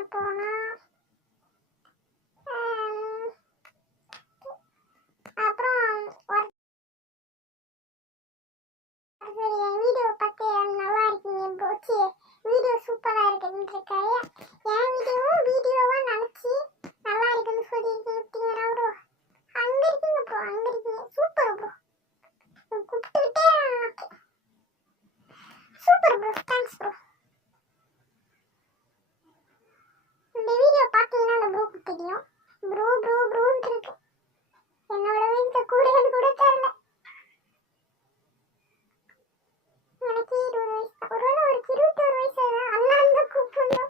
பண்ண போனா அப்புறம் வீடியோ பார்த்து நல்லா இருக்கீங்க போச்சு, வீடியோ சூப்பரா இருக்குன்னு இருக்காரு. என் வீடியோவா நினைச்சு நல்லா இருக்குன்னு சொல்லிட்டீங்கன்னா ப்ரோ. அங்க இருக்கீங்க ப்ரோ, அங்க இருக்கீங்க, சூப்பர் ப்ரோ, கூப்பிட்டுக்கிட்டே சூப்பர் ப்ரோ, தேங்க்ஸ் ப்ரோ. இந்த வீடியோ பார்த்தீங்கன்னா அந்த ப்ரோக்கு தெரியும். ப்ரோ ப்ரோ ப்ரோன்னு இருக்கு. என்னோட வயசு கூடன்னு கூட தெரியல. எனக்கு 20 வயசு, ஒருவேளை ஒரு 21 வயசு அண்ணான்னு தான் கூப்பிடணும்.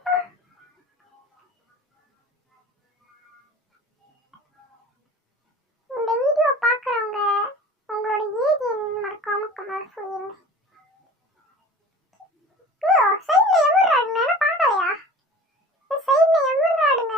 இந்த வீடியோ பார்க்குறவங்க உங்களோட ஏஜ் என்னன்னு மறக்காம கமெண்ட் சொல்லுங்க. சைட்ல எவ்வளோ பார்க்கலையா? சைட்ல எவ்வளோ ஆடுங்க?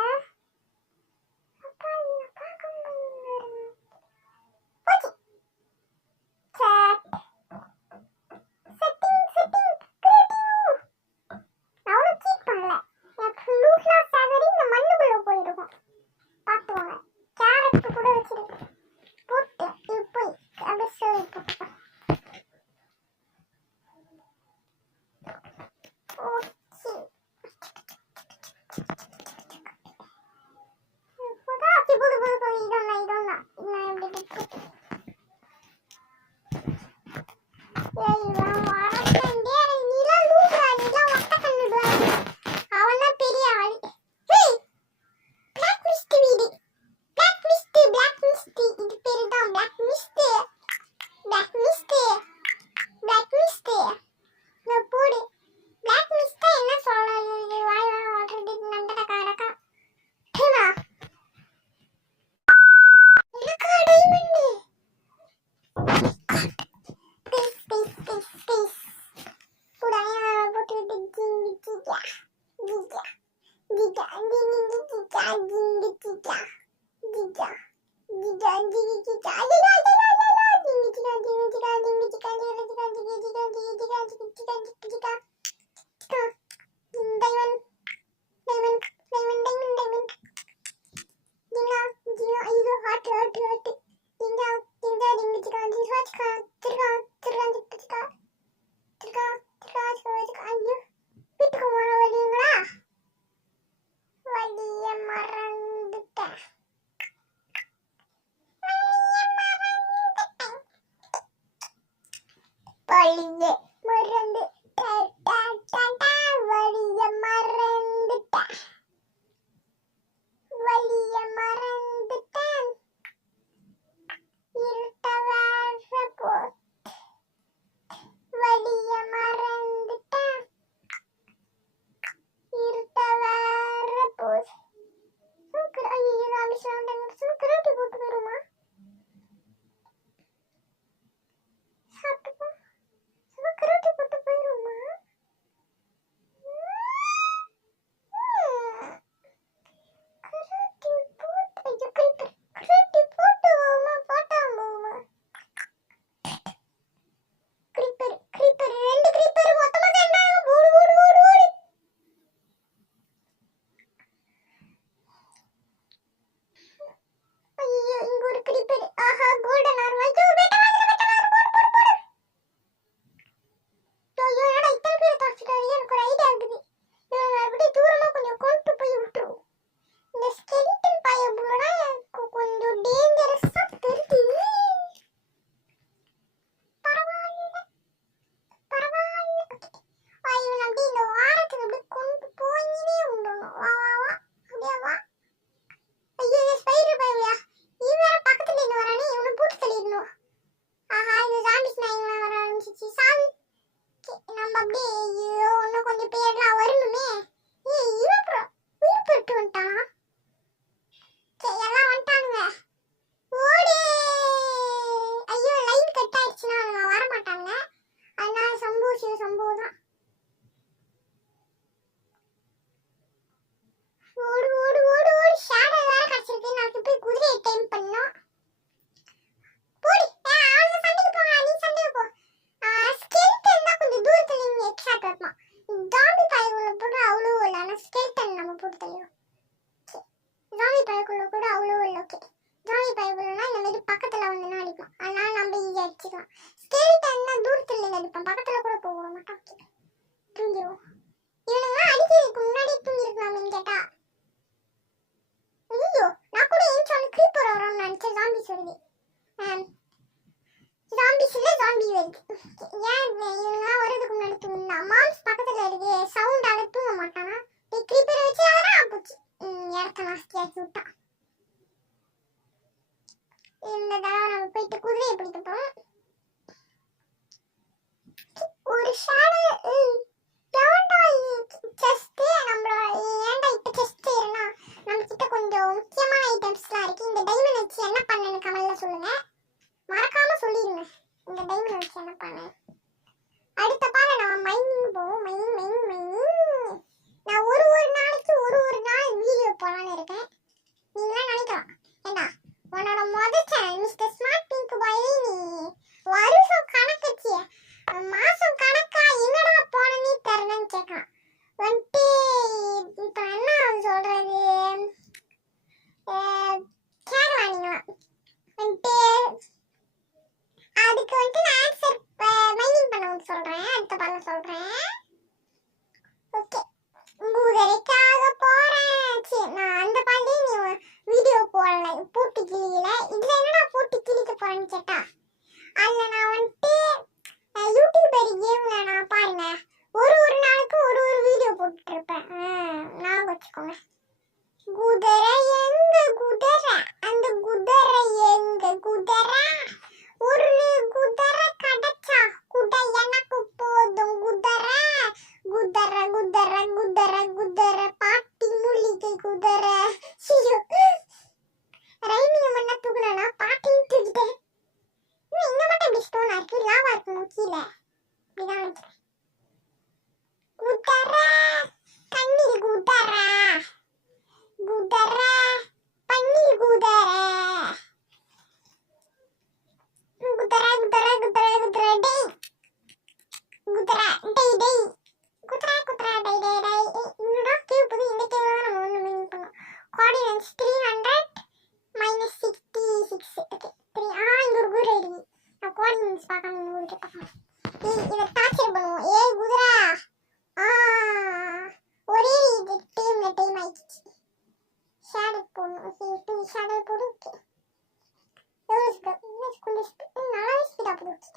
வச்சுக்கோங்க. குதிரை எங்க குதிரை, அந்த குதிரை எங்க குதிரை, ஒரு குதிரை கிடைச்சா குடை எனக்கு போதும் குதிரை, குதிரை குதிரை குதிரை குதிரை, பாட்டி மூலிகை குதிரை. ரைமிங் பண்ண தூக்குனா பாட்டின்னு தூக்கிட்டேன். இங்க மட்டும் இப்படி ஸ்டோனா இருக்கு, லாவா இருக்கணும் கீழே. இப்படிதான் குதிரை, கண்ணில் குதிரை, குதிரை பன்னீர் குதிரை, குதிரை குதிரை குதிரை குதிரை டேய், குதிரை டேய் டேய், குதிரை குதிரை டேய் டேய் டேய். என்னடா கேவ் புது, இந்த கேவ் தான் நம்ம ஒன்று மீன் பண்ணோம். கோஆர்டினேட்ஸ் 300 - 66. ஓகே 3. இங்க ஒரு குதிரை இருக்கு. நான் கோஆர்டினேட்ஸ் பார்க்காம ஊருக்கு பார்க்கலாம். இதை டார்ச்சர் பண்ணுவோம். குதிரை ஒரே இது டைம் ஆயிடுச்சு. ஷேடோ போடணும். ஓகே ஷேடோ போடு. ஓகே நல்லாவே ஸ்பீடாக போடுச்சு.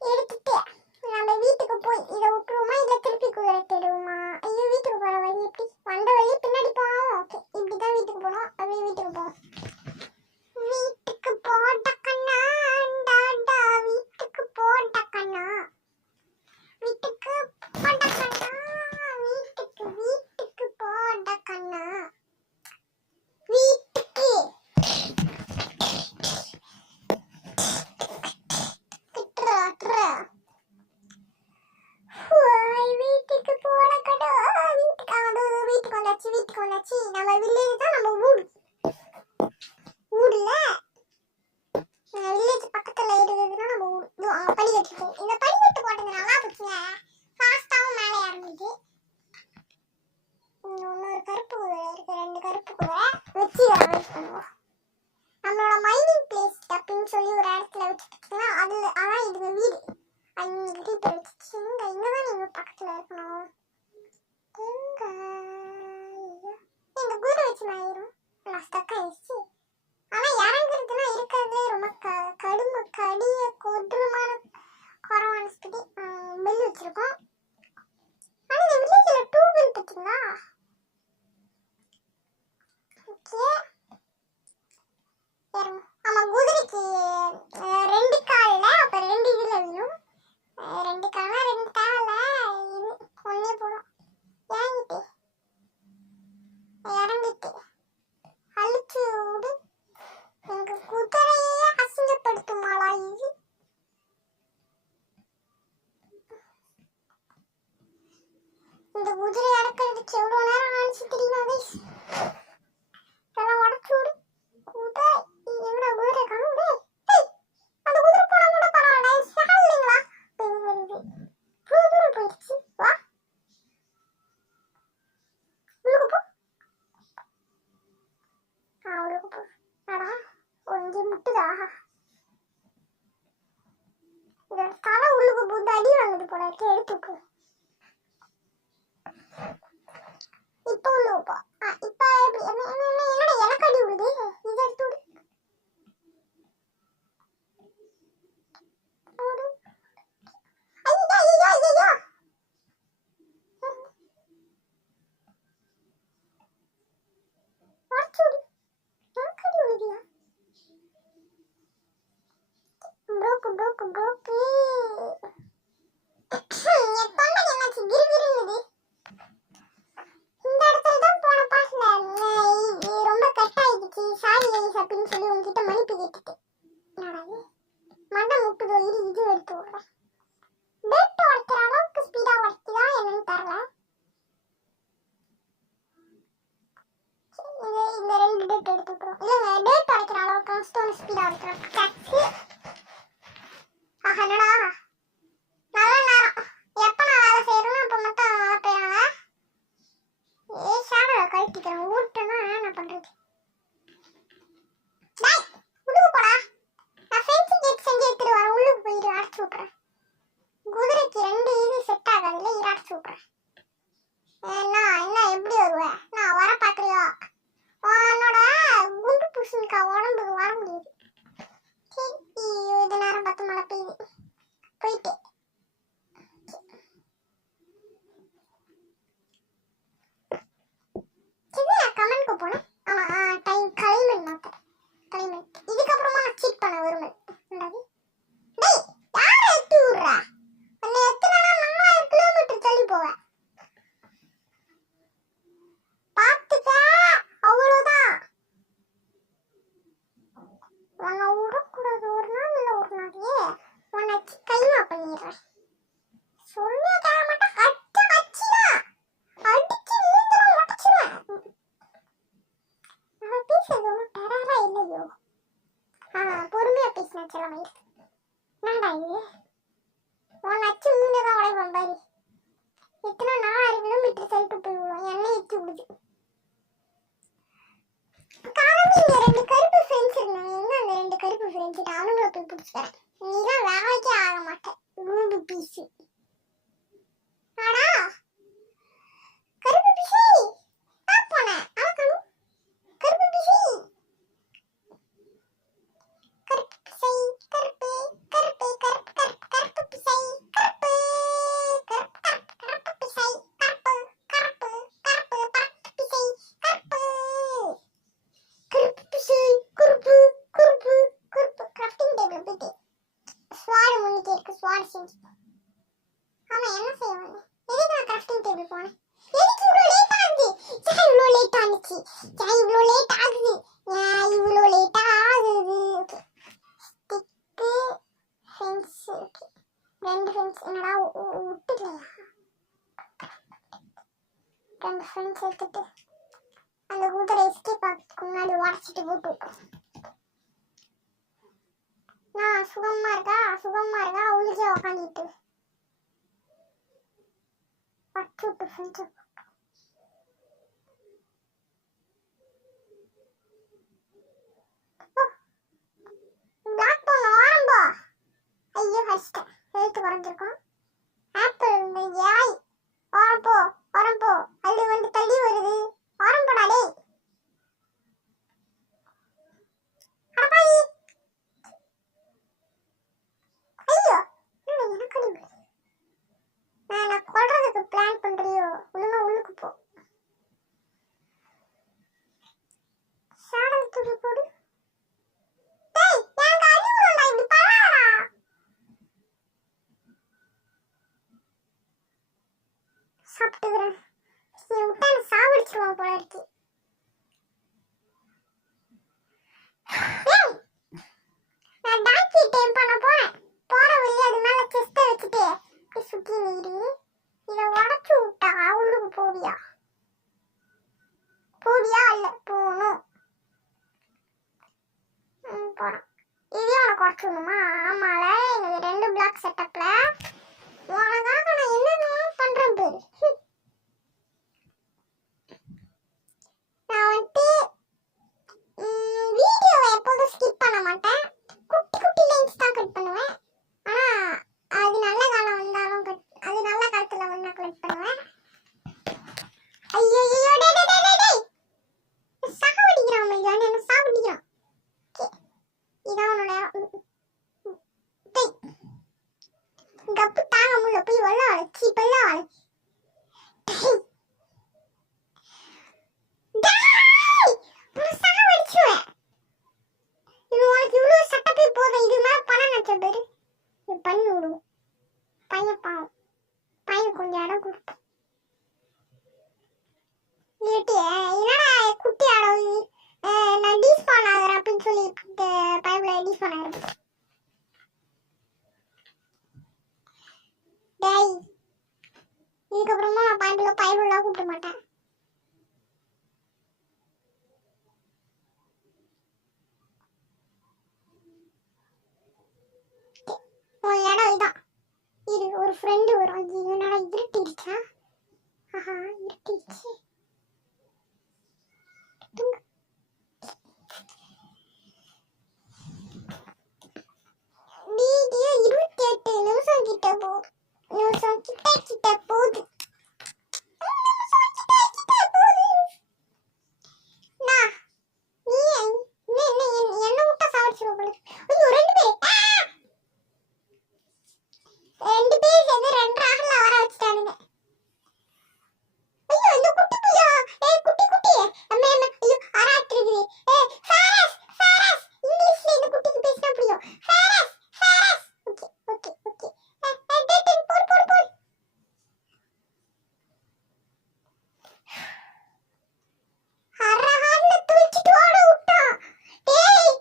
எடுத்துட்டு நம்ம வீட்டுக்கு போய் இதை விட்டுருவோமா இல்லை திருப்பி குதிரை தேடுவோமா? ஐயோ வீட்டுக்கு போகிற வழி எப்படி? வந்த வழி பின்னாடி போவோம். ஓகே இப்படி தான் வீட்டுக்கு போகணும். அப்படியே வீட்டுக்கு போவோம். வீட்டுக்கு போட்ட கண்ணா டாடா, வீட்டுக்கு போட்ட கண்ணா, வீட்டுக்கு போட்ட கண்ணா, வீட்டுக்கு போட்ட கண்ணா, வீட்டுக்கு வீட்டுக்கு போன கடை, வீட்டுக்கு வந்தாச்சு. வீட்டுக்கு வந்தாச்சு. நம்ம வில்லேஜ் தான் நம்ம ஊர்ல வில்லேஜ் பக்கத்துல இருக்குதுன்னா நம்ம ஊர். அங்க படிக்கட்டு இருக்கு. இந்த படிக்கட்டு போட்டது நல்லா போச்சுங்க. ஃபாஸ்டாவும் மேலே இறங்குது. இன்னொரு கருப்பு குதிரை இருக்கு. 2 கருப்பு குதிரை வச்சு வெயிட் பண்ணுவோம். நம்மளோட மைனிங் பிளேஸ் அப்படின்னு சொல்லி ஒரு இடத்துல வச்சுக்கிட்டீங்கன்னா அதுல அதான் இதுக்கு வீடு. அங்கே இப்போ வச்சுச்சு. இங்கதான் நீங்க பக்கத்துல இருக்கணும். இந்த குதிரை வச்சு மாயிரும். நான் ஸ்டக் ஆயிடுச்சு. ஆனா இறங்குறதுனா இருக்கிறதே ரொம்ப கடிய கொடூரமான குறவான ஸ்பீடு. பெல் வச்சிருக்கோம். ஆனா இந்த வில்லேஜ்ல 2 பெல் பார்த்தீங்களா? ஓகே ஆமா குதிரைக்கு 2 கால்ல அப்ப 2 இதுல வேணும். 2 காலா 2 கால இது ஒன்னே போடும். ஏங்கிட்டு இறங்கிட்டு அழிச்சு விடு. எங்க குதிரையே அசிங்கப்படுத்துமாளா இது? இந்த குதிரை இறக்கிறதுக்கு எவ்வளவு நேரம் ஆச்சு தெரியுமா? இதெல்லாம் உடச்சு விடு. குதிரை எங்கடா குதிரை காணுது? அந்த குதிரை போனா கூட பரவாயில்ல. இல்லைங்களா இவ்வளவு தூரம் போயிடுச்சு. வா உள்ளுக்கு போ. உள்ளுக்கு போ. அடா கொஞ்சம் முட்டுதா. இதோட தலை உள்ளுக்கு போட்டு அடி வாங்குது போல இருக்கு. எடுத்துக்கு இப்ப உள்ளுக்கு போ. இப்ப என்னடா எனக்கு அடி விடுது? இதை எடுத்து விடு. அப்படின்னு சொல்லி உங்ககிட்ட மன்னிப்பு கேட்டுட்டேன். மண்டை முட்டுதோ இது எடுத்து விடுறேன். டேட் உடைக்கிற அளவுக்கு ஸ்பீடா உடைக்குதா என்னன்னு தெரியல. இந்த 2 டேட் எடுத்து விட்டுரும். இல்லைங்க டேட் உடைக்கிற அளவுக்கு ஸ்டோன் ஸ்பீடா உடைக்கிறோம். கட்சி என்னடா நல்ல நேரம். எப்ப நான் வேலை செய்யறோம் அப்ப மட்டும் மழை பெய்யறாங்க. ஷேடோவை கழட்டிக்கிறேன். ஊட்டனா என்ன பண்றது? உள்ளுக்கு போடா. நான் ஃபென்சிங் கேட் செஞ்சு எடுத்துட்டு வரேன். உள்ளுக்கு போயிட்டு அடைச்சு விட்றேன். குதிரைக்கு 2 இது செட் ஆகாதுல்ல, இதை அடைச்சு விட்றேன். என்ன எப்படி வருவேன்? நான் வர பாக்குறியா? உன்னோட குண்டு பூசணிக்கா உடம்புக்கு வர முடியாது. சரி இது நேரம் பார்த்து மழை பெய்யுது. போயிட்டு கிராஃப்டிங் டேபிள் போனேன். எதுக்கு இவ்வளோ லேட் ஆகுது? ஏன் இவ்வளோ லேட் ஆகுது? ஏன் இவ்வளோ லேட் ஆகுது? ஏன் இவ்வளோ லேட் ஆகுது? ஸ்டிக்கு ஃபென்ஸ் இருக்கு. 2 ஃபென்ஸ் என்னடா விட்டுலையா? 2 ஃபென்ஸ் எடுத்துட்டு அந்த குதிரை எஸ்கேப் ஆகிறதுக்கு முன்னாடி உடச்சிட்டு போட்டு விட்டோம். நான் சுகமா இருக்கா உள்ளே உக்காந்துட்டு பட்டு விட்டு ஃப்ரெண்ட்ஸ் பிளாக் பண்ண ஆரம்பா. ஐயோ ஹஸ்டேன் ஹெல்த் குறைஞ்சிருக்கும். ஆப்பிள் இந்த ஏய் ஆரம்போ அது வந்து தள்ளி வருது. ஆரம்படா டேய். அடப்பாய். ஐயோ எனக்கு நான் கொல்றதுக்கு பிளான் பண்றியோ? ஒழுங்கா உள்ளுக்கு போ. சாடல் தூக்கி போடு. டேய் எனக்கு அறிவுடா, இப்படி பண்ணாதடா. சாப்பிட்டுக்கிறேன். நீ விட்டா எனக்கு சாவடிச்சிருவான் போல இருக்கு. நான் டாக்கி டைம் பண்ண போறேன். போற வழி அது மேல செஸ்ட வச்சுட்டு சுத்தி நீரு இதை உடச்சு விட்டா உள்ளுக்கு போவியா இல்ல போகணும். போறோம். இதையும் உனக்கு உடச்சுடணுமா? ஆமால எனக்கு 2 பிளாக் செட்டப்ல உனக்காக நான் என்னென்ன பண்றேன் பேரு. நான் வந்துட்டு வீடியோவை எப்போதும் ஸ்கிப் பண்ண மாட்டேன். குட்டி லைன்ஸ் தான் கட் பண்ணுவேன். ஆனா அது நல்ல காலம் வந்தாலும் அது நல்ல காலத்துல வந்து கட் பண்ணுவேன். ஐயோ டேய் சாவடிக்கிறான் மையான், என்ன சாவடிக்கிறான். இதான் உன்னோட கப்பு தாங்க முடியல. போய் வெள்ள வளைச்சி பல்ல வளைச்சி சாவடிச்சுவேன். இது உனக்கு இவ்வளவு சட்டப்பே போதும். இது மேல பணம் நினைச்ச பேரு பண்ணி விடுவோம். பையன் பாவம், பையன் கொஞ்சம் இடம் கொடுப்போம். என்னடா குட்டி ஆடம் நான் டீஸ்பான் ஆகிறேன் அப்படின்னு சொல்லி பைப்ல டீஸ்பான் ஆகிறேன். டேய் இதுக்கப்புறமா நான் பைபிள்லாம் கூப்பிட மாட்டேன். இடம் இதான். இது ஒரு ஃப்ரெண்டு வரும். என்னடா இருட்டிடுச்சா? ஆஹா இருட்டிடுச்சு. வீடியோ 28 நிமிஷம் கிட்ட போகுது. என்ன விட்டா சாவடிச்சிருவோம். ஐயோ 2 பேர் சேர்ந்து 2 ராகல வர வச்சுட்டானுங்க. ஐயோ இந்த குட்டி பையா, குட்டி அம்மா ஐயோ ஆராட்டு இருக்குது. ஃபேரஸ் இங்கிலீஷ்ல இந்த குட்டிக்கு பேசினா புரியும். ஃபேரஸ் ஓகே போடு ஹரஹரல தூக்கிட்டு ஓட விட்டா. டேய்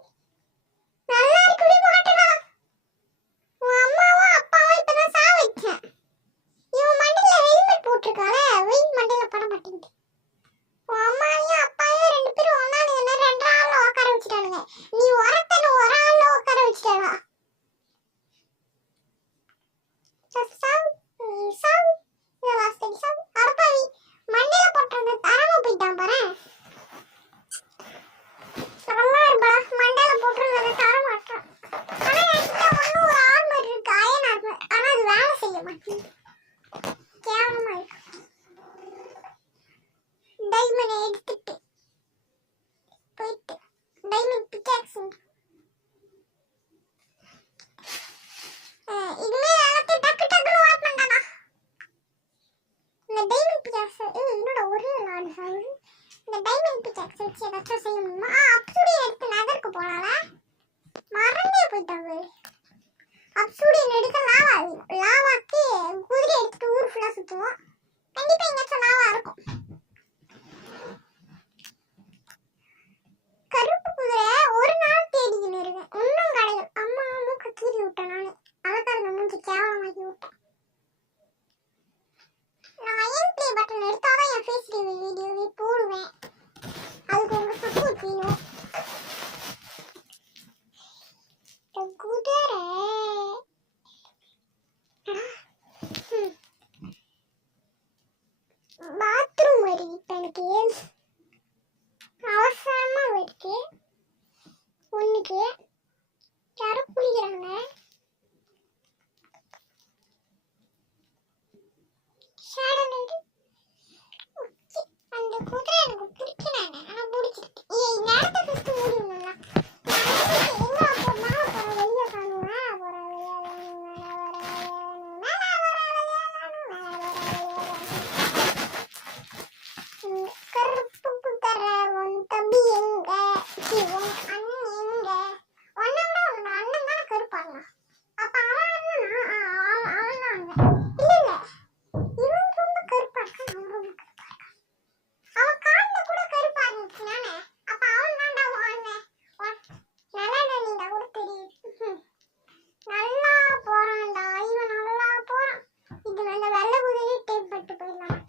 நல்லா இருக்கவே மாட்டடா. உன் அம்மாவும் அப்பாவும் இப்பதான் சாவடிச்சேன். இவன் மண்டையில ஹெல்மெட் போட்டிருக்காளே, வெயில் மண்டையில பட மாட்டேங்குது. உன் அம்மாவையும் அப்பாவையும் 2 பேரும் ஒன்னா 2 ஆள்ல உட்கார வச்சுட்டானுங்க. நீ ஒருத்தனை ஒரு ஆள்ல உட்கார வச்சுட்டாடா. அடப்பாவி மண்டையில போட்டது தரமா போயிட்டான் பாரு. நல்லா இருப்பா மண்டையில போட்டுருந்தது தர மாட்டான். ஆனா என்கிட்ட ஒன்னும் ஒரு ஆர்மர் இருக்கு, அயன் ஆர்மர். ஆனா அது வேலை செய்ய மாட்டேங்குது. கேவலமா இருக்கு. டைமண்ட் எடுத்துட்டு போயிட்டு டைமண்ட் பிக்காக்ஸ் இதுமே எல்லாத்தையும் டக்குன்னு வாட்மண்டானா. இந்த டைமண்ட் பிக்காக்ஸ் என்னோட ஒரே நாடு சார். இந்த டைமண்ட் பிக்காக்ஸ் வச்சு ஏதாச்சும் செய்யணுமா? அப்படியே எடுத்து நகருக்கு போனால மறந்தே போயிட்டாங்க. அப்சூடியன் எடுக்க லாவாக்கு குதிரை எடுத்துட்டு ஊர் ஃபுல்லா சுத்துவோம். கண்டிப்பா எங்கேயாச்சும் லாவா இருக்கும். கருப்பு குதிரை ஒரு நாள் தேடிக்கின்னு இருக்கேன், ஒன்றும் கிடையாது. அம்மா மூக்க கீறி விட்டேன் நானு, அழகாக மூஞ்சி கேவலமாக்கி விட்டேன். நான் அயன் பிளே பட்டன் எடுத்தாதான் என் ஃபேஸ் ரிவீல் வீடியோவே போடுவேன். அதுக்கு உங்க சப்போர்ட் வேணும். குதிரை பாத்ரூம் வருது இப்போ எனக்கு அவசரமா வருது. ஒண்ணுக்கு யாரும் குளிக்கிறாங்க. அந்த குதிரை எனக்கு பிடிக்கிறாங்க, ஆனா பிடிச்சிருக்கு. இந்த இடத்த ஃபஸ்ட்டு மூடிடணும்ல. எங்க போனா அப்புறம் வெளியே காணுவேன். கருப்பு குதிரை உன் தம்பி எங்க, உன் அண்ணன் எங்க? ஒன்ன விட உன் அண்ணன் தானே கருப்பாங்க. அப்ப அவன் அண்ணனா? அவன் தான் அண்ணன். இல்ல இல்ல, இவன் ரொம்ப கருப்பா இருக்கான், அவன் ரொம்ப கருப்பா இருக்கான். அவன் கால்ல கூட கருப்பா இருந்துச்சுனானே, அப்ப அவன் தான்டா உன் அண்ணன். நல்லா நீண்டா கூட தெரியுது. நல்லா போறான்டா இவன், நல்லா போறான். இது அந்த வெள்ளை குதிரையே டேப் பட்டு போயிடலாம்.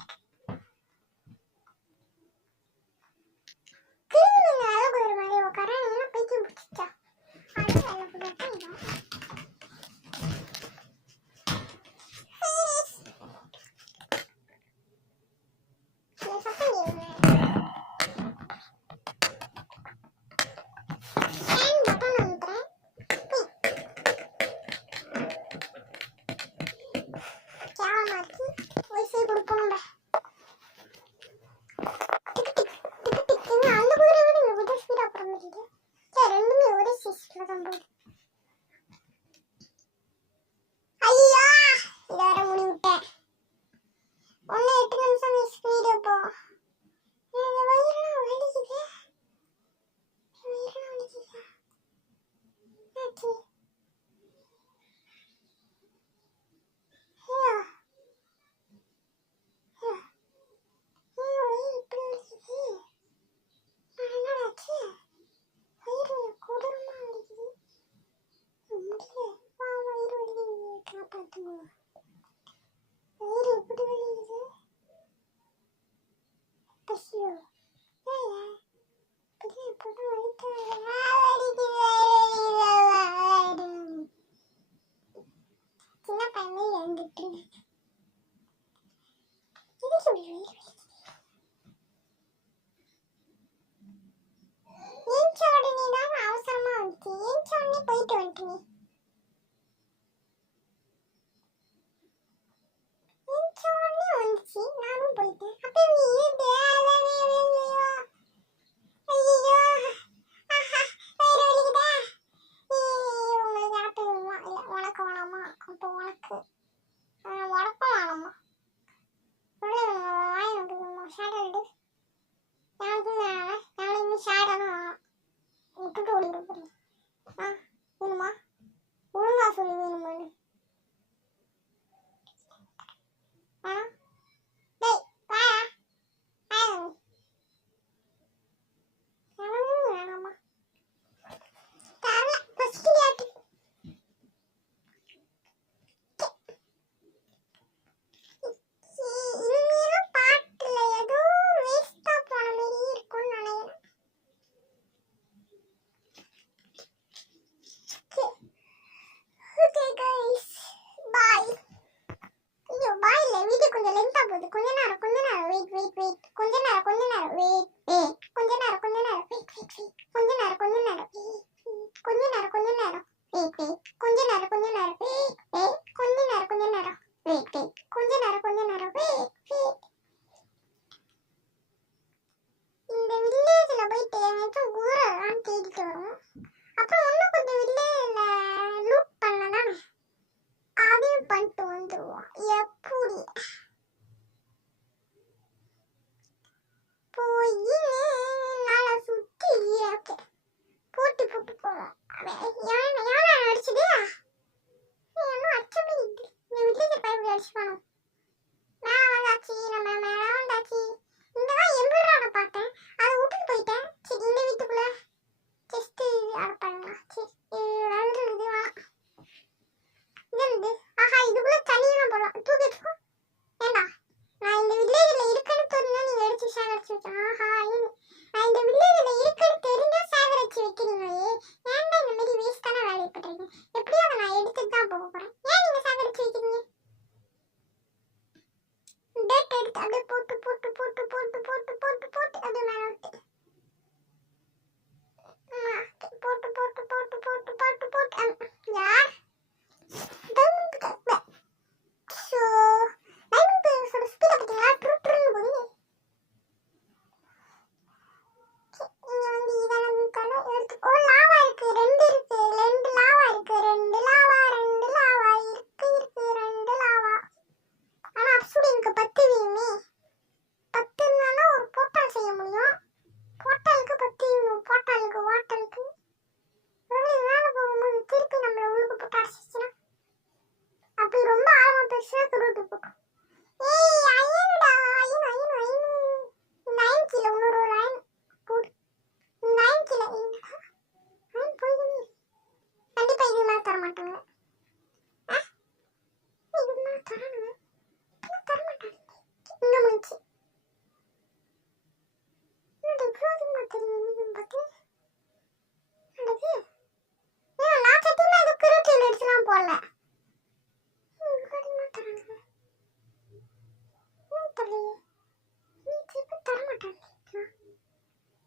திரும்பி இந்த வெள்ளை குதிரை மாதிரி உட்காரன், என்ன பைத்தியம் பிடிச்சிச்சா? அது வெள்ளை குதிரை தான் இதான். ஸ்டூடெண்ட்க்கு 10 வேணுமே. 10 இருந்தா ஒரு போர்ட்டல் செய்ய முடியும். போர்ட்டலுக்கு 10 வேணும். போர்ட்டலுக்கு வாட்டலுக்கு மேலே போகும்போது திருப்பி நம்மள உள்ளுக்கு போட்டு அடிச்சிச்சுன்னா அப்படி ரொம்ப ஆழமா பெருசா துருட்டு போட்டோம். ஏய் ஐயனுடா, ஐயனு ஐயனு ஐயனு 9 கிலோ இன்னொரு லைன் போடு. 9 கிலோ லைன் போயிடுமே. கண்டிப்பா இது மேலே தர மாட்டாங்க. இது மேலே தரணுங்க. தர மாட்டாங்க. இன்னும் முடிச்சு இவ்வளோ தெரியும் பார்த்து நடக்கு. நான் சத்தியமா இது கிருட்டில் எடுத்துலாம் போடல.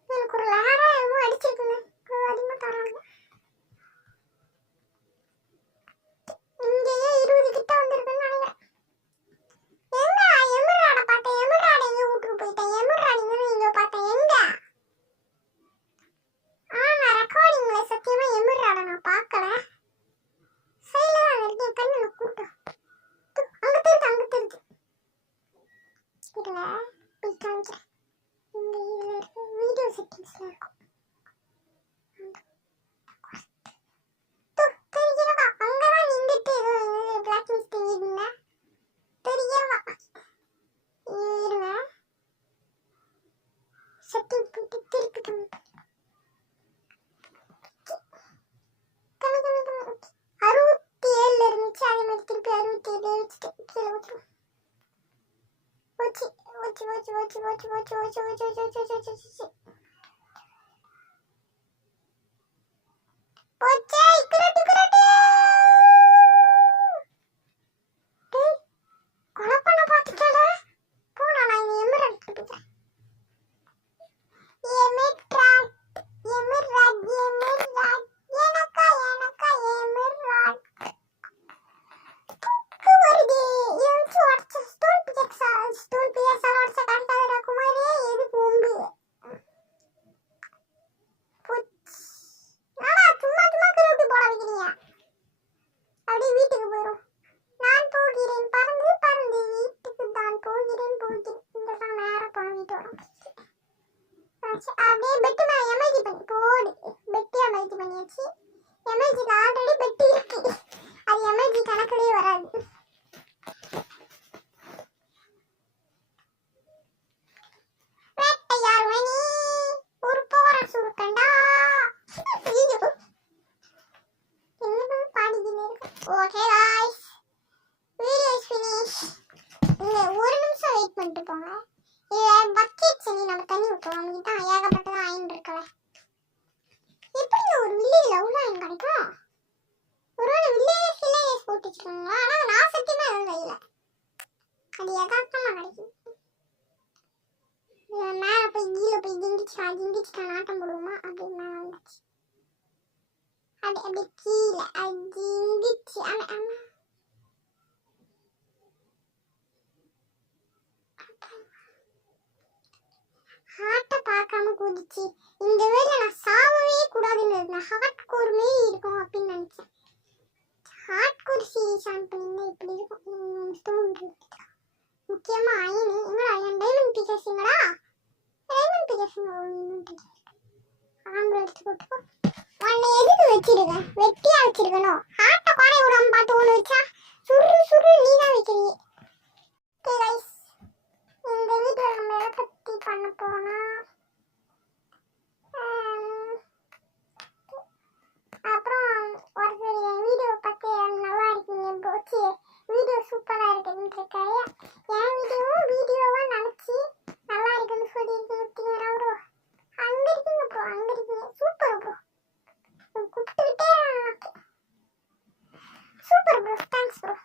எனக்கு ஒரு லேரா எதுவும் அடிச்சிருக்குங்க. அதிகமா தராங்க. இங்கேயே 20 கிட்ட வந்திருக்குன்னு நினைக்கிறேன். எங்க எமிராட பார்த்தேன். எமிராட எங்க வீட்டுக்கு போயிட்டேன். எமிராடிங்க இங்க பார்த்தேன். எங்க நான் ரெக்கார்டிங்ல சத்தியமா எமிராட நான் பார்க்கல. சைடுல தான் இருக்கேன். கண்ணுல கூட்டம் அங்க தெரியுது. இதுல போய் காமிக்கிறேன். இந்த இதுல இருக்கு வீடியோ செட்டிங்ஸ்ல இருக்கும். தெரிகிறவா அங்கதான் நின்றுட்டு பிளாக் லிஸ்ட் இருங்க. தெரிகிறவா இருங்க. செட்டிங் போயிட்டு திருப்பி கம்மி 67 இருந்துச்சு. அதே மாதிரி திருப்பி 67 வச்சுட்டு கீழே ஊற்றுவோம். அப்படியே பெட் மேல எமர்ஜி பண்ணி போடு. பெட் எமர்ஜி பண்ணியாச்சு. எமர்ஜிக்கு ஆல்ரெடி பெட் இருக்கு. அது எமர்ஜி கணக்குலயே வராது. வேட்டையார் மணி ஒரு போற சுருக்கண்டா. என்ன பாடிக்கின்னு இருக்கு. Okay guys, video is finish. இந்த ஒரு நிமிஷம் வெயிட் பண்ணிட்டு போங்க. பக்கெட் சரி நம்ம தண்ணி ஊற்றுவோம். நம்மகிட்ட ஏகப்பட்டதான் அயன் இருக்கல. எப்படி ஒரு வில்லேஜ் லவ்லாம் அயன் கிடைக்கும்? ஒருவேளை வில்லேஜ் சிலைஸ் போட்டு வச்சுருக்காங்களா? ஆனால் நான் சத்தியமா எதுவும் கையில் அது யதார்த்தமாக கிடைக்கும். மேலே போய் கீழே போய் ஜிங்கிச்சுக்கா நாட்டம் போடுவோமா அப்படின்னு மேலே வந்துச்சு. அப்படி கீழே அது ஜிங்கிச்சு. ஹார்ட்டை பார்க்காம குதிச்சு இந்த வேலை நான் சாவவே கூடாதுன்னு இருந்தேன். ஹார்ட் கோர் மாரி இருக்கும் அப்படின்னு நினைச்சேன். ஹார்ட் கோர் சீரீஸ் ஆன் பண்ணியிருந்தா இப்படி இருக்கும். ஸ்டோன் முக்கியமா அயனு எங்கடா அயன் டைமண்ட் பிகேஸுங்களா? டைமண்ட் பிகேஸுங்க ஆம்பளை எடுத்து போட்டுக்கோ. உன்னை எதுக்கு வச்சிருக்கேன்? வெட்டியா வச்சிருக்கணும். ஹார்ட்டை குறைய விடாம பார்த்து ஒன்று வச்சா சுரு நீ தான் வைக்கிறீங்க. ஓகே கைஸ், இந்த வீடியோ நம்ம எதை பற்றி பண்ண போறோம்னா அப்புறம் ஒருத்தர் என் வீடியோ பார்த்து நல்லா இருக்கீங்க போச்சு, வீடியோ சூப்பராக இருக்குன்னு இருக்காரு. என் வீடியோவா நினச்சி நல்லா இருக்குன்னு சொல்லியிருக்கீங்க ப்ரோ. அங்கே இருக்கீங்க ப்ரோ, அங்கே இருக்கீங்க. சூப்பர் ப்ரோ, கூப்பிட்டுக்கிட்டே சூப்பர் ப்ரோ. Thanks bro.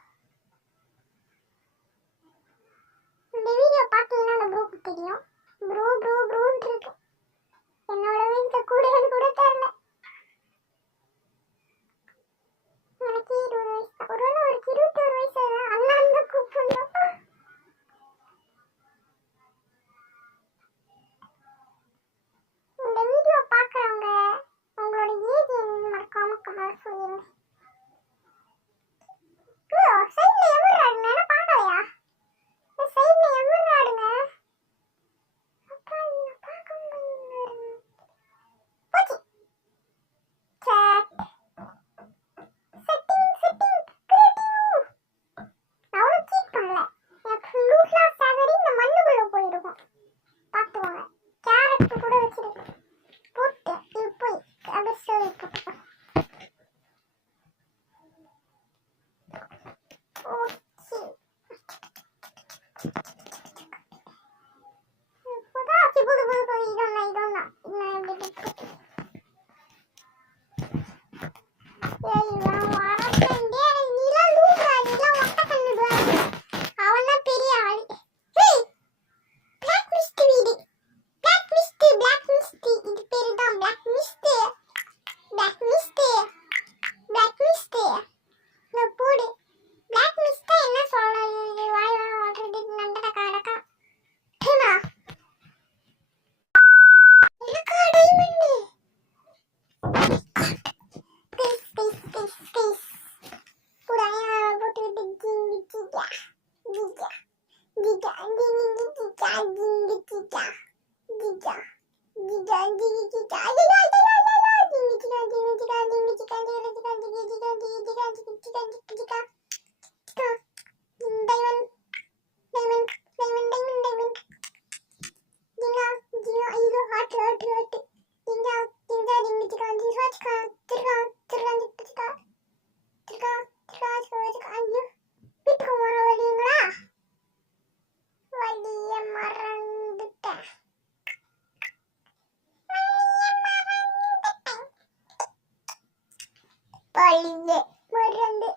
வழிய மறந்து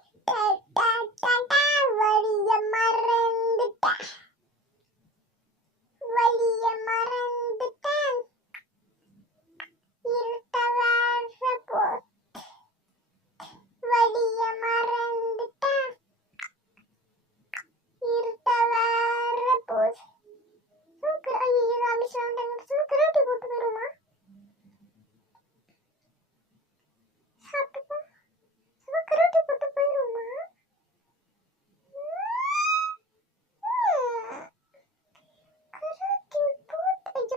வழிய மறந்துட்டேன் வழிய மறந்துட்டேன் இருட்ட வர போ வழிய மறந்துட்டேன் இருட்ட வர போ சூக்கர் ஐயோ அம்மி சொன்னாங்க சூக்கர் ரொட்டி போட்டு வருமா சாப்பிட்டு கரோட்டி போட்டு போயிருமா கரோட்டி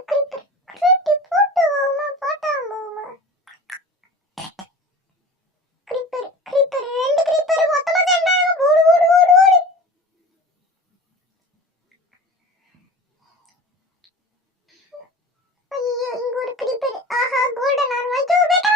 போட்டு கரோட்டி போட்டு போமா போட்டாமா கிரீப்பர் ரெண்டு கிரீப்பர் மொத்தமா சேர்ந்தாங்க ஓடு ஓடு ஓடு ஓடு ஐயோ இங்க ஒரு கிரீப்பர் ஆஹா கோல்டன் ஆர்ம் ஐயோ வெட்ட